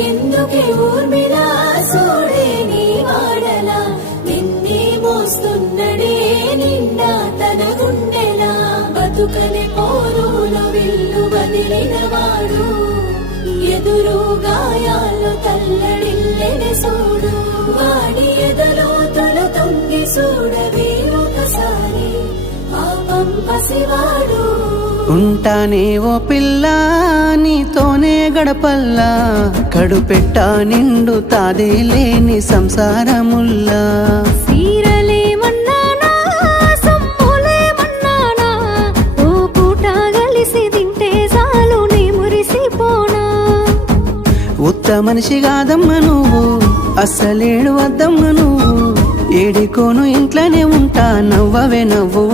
మనకెందుకే ఊర్మిళ సోడే నీ వాడలా నిన్నే మోస్తున్నడే నిండా తన గుండెలా బతుకనే పోరులో విల్లు వదిలినవాడు ఎదురు గాయాల్లో తల్లడిల్లెని సూడు వాడి ఎదలో తుల తొంగి చూడవే ఒకసారి పాపం పసివాడు ఉంటానే ఓ పిల్ల నీతోనే గడపల్లా కడుపెట్టా నిండు తాదే లేని సంసారముల్లా సీరలేమన్నానా సమ్ములేమన్నానా ఓ పూట కలిసి తింటే చాలు నీ మురిసిపోనా ఉత్త మనిషి కాదమ్మ నువ్వు అస్సలేడు వద్దమ్మ నువ్వు ఏడికోను ఇంట్లోనే ఉంటా నవ్వవే నవ్వు